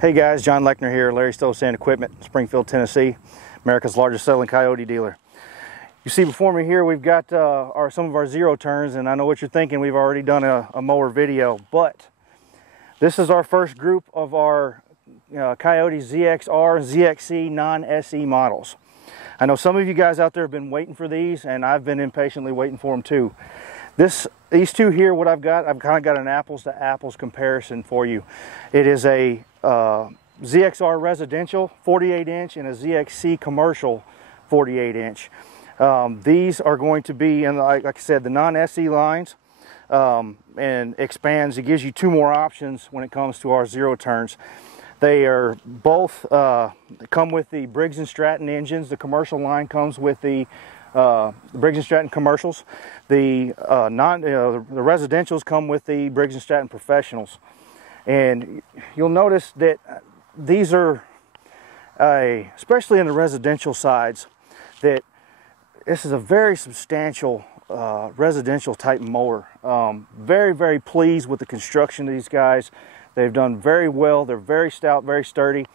Hey guys, John Lechner here, Larry Stovesand Equipment, Springfield, Tennessee, America's largest selling Kioti dealer. You see before me here, we've got some of our zero turns, and I know what you're thinking, we've already done a mower video, but this is our first group of our Kioti ZXR, ZXC, non-SE models. I know some of you guys out there have been waiting for these, and I've been impatiently waiting for them too. These two here, what I've kind of got an apples to apples comparison for you. It is a ZXR residential 48 inch and a ZXC commercial 48 inch. These are going to be, in, like I said, the non-SE lines, and expands. It gives you two more options when it comes to our zero turns. They are both come with the Briggs & Stratton engines. The commercial line comes with the Briggs & Stratton commercials. The residentials come with the Briggs & Stratton professionals. And you'll notice that these are, especially in the residential sides, that this is a very substantial residential type mower. Very, very pleased with the construction of these guys. They've done very well. They're very stout, very sturdy.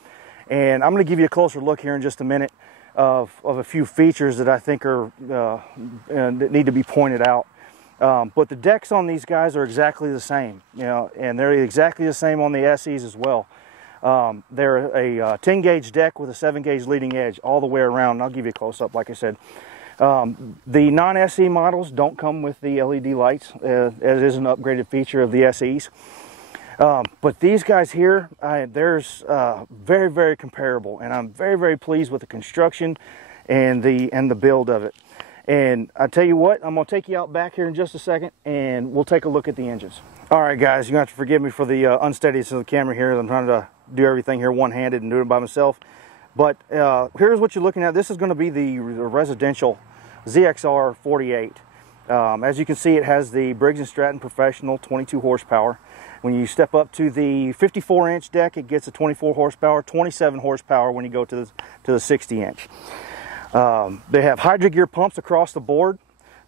And I'm going to give you a closer look here in just a minute of a few features that I think are that need to be pointed out. But the decks on these guys are exactly the same, and they're exactly the same on the SEs as well. They're a 10 gauge deck with a 7 gauge leading edge all the way around. And I'll give you a close up, like I said. The non-SE models don't come with the LED lights. It is an upgraded feature of the SEs. But these guys here, there's very, very comparable, and I'm very, very pleased with the construction and the build of it. And I tell you what, I'm going to take you out back here in just a second, and we'll take a look at the engines. All right, guys, you're going to have to forgive me for the unsteadiness of the camera here. I'm trying to do everything here one-handed and do it by myself. But here's what you're looking at. This is going to be the residential ZXR 48. As you can see, it has the Briggs & Stratton Professional 22 horsepower. When you step up to the 54 inch deck, it gets a 24 horsepower, 27 horsepower when you go to the 60 inch. They have hydro gear pumps across the board.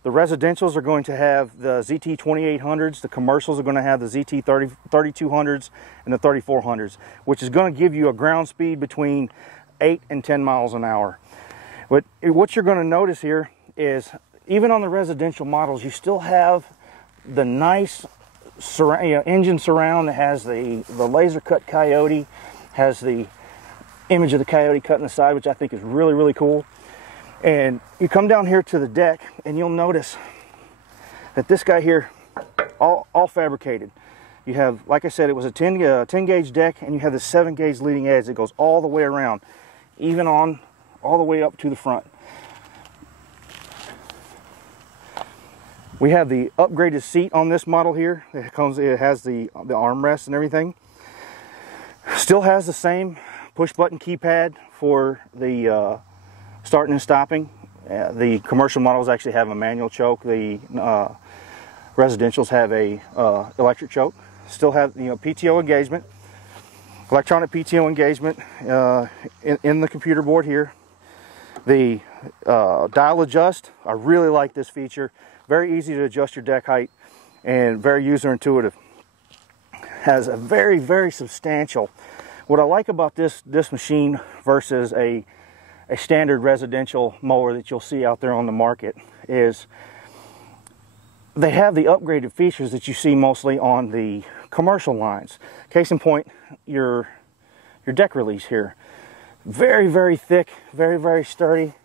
The residentials are going to have the ZT 2800s. The commercials are going to have the ZT 3200s and the 3400s, which is going to give you a ground speed between 8 and 10 miles an hour. But what you're going to notice here is, even on the residential models, you still have the nice engine surround that has the laser cut Kioti, has the image of the Kioti cut in the side, which I think is really, really cool. And you come down here to the deck, and you'll notice that this guy here, all fabricated. You have, like I said, it was a 10 gauge deck, and you have the 7 gauge leading edge that goes all the way around, even on all the way up to the front. We have the upgraded seat on this model here. It has the armrest and everything. Still has the same push button keypad for the starting and stopping. The commercial models actually have a manual choke. The residentials have a electric choke. Still have PTO engagement, electronic PTO engagement in the computer board here. The dial adjust, I really like this feature. Very easy to adjust your deck height and very user intuitive. Has a very, very substantial. What I like about this machine versus a standard residential mower that you'll see out there on the market is they have the upgraded features that you see mostly on the commercial lines. Case in point, your deck release here. Very, very thick, very, very sturdy.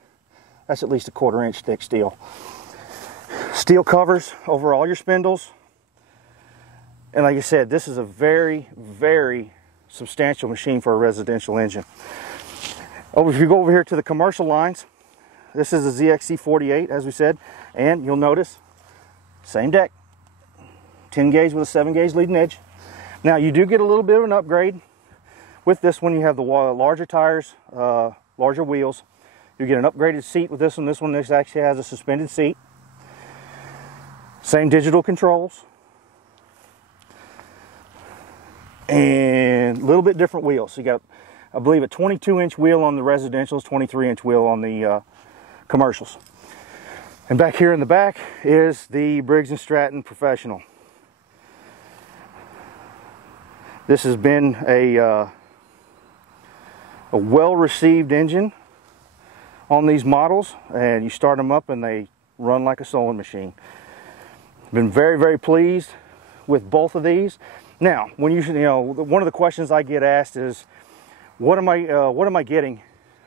That's at least a 1/4 inch thick steel. Steel covers over all your spindles. And like I said, this is a very, very substantial machine for a residential engine. If you go over here to the commercial lines, this is a ZXC 48, as we said, and you'll notice, same deck, 10 gauge with a 7 gauge leading edge. Now you do get a little bit of an upgrade. With this one, you have the larger tires, larger wheels. You get an upgraded seat with this one. This one actually has a suspended seat. Same digital controls. And a little bit different wheels. So you got, I believe, a 22 inch wheel on the residentials, 23 inch wheel on the commercials. And back here in the back is the Briggs & Stratton Professional. This has been a a well-received engine on these models, and you start them up and they run like a sewing machine. Been very, very pleased with both of these. Now, when you know, one of the questions I get asked is, what am I getting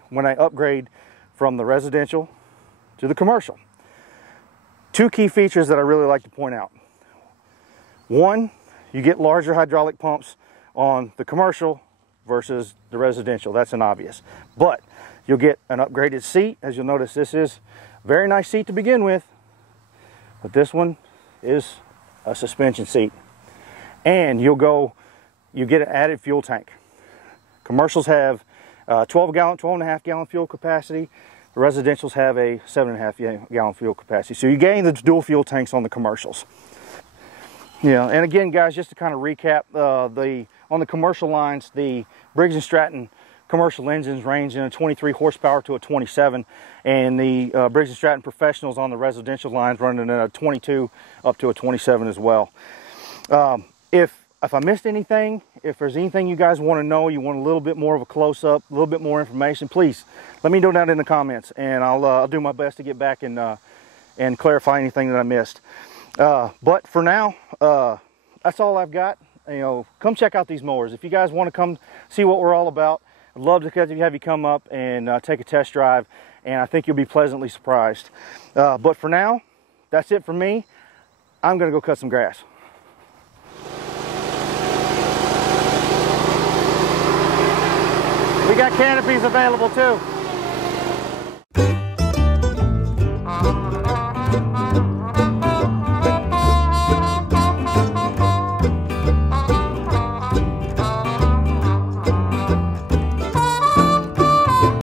when I upgrade from the residential to the commercial? Two key features that I really like to point out. One, you get larger hydraulic pumps on the commercial versus the residential. That's an obvious. But you'll get an upgraded seat. As you'll notice, this is a very nice seat to begin with, but this one is a suspension seat. And you get an added fuel tank. Commercials have 12.5 gallon fuel capacity. The residentials have a 7.5 gallon fuel capacity. So you gain the dual fuel tanks on the commercials. Yeah, and again, guys, just to kind of recap, on the commercial lines, the Briggs & Stratton commercial engines range in a 23 horsepower to a 27, and the Briggs & Stratton professionals on the residential lines running in a 22 up to a 27 as well. If I missed anything, if there's anything you guys want to know, you want a little bit more of a close-up, a little bit more information, please let me know down in the comments, and I'll do my best to get back and clarify anything that I missed. But for now, that's all I've got. You know, come check out these mowers. If you guys want to come see what we're all about, I'd love to have you come up and take a test drive, and I think you'll be pleasantly surprised. But for now, that's it for me. I'm going to go cut some grass. We got canopies available too.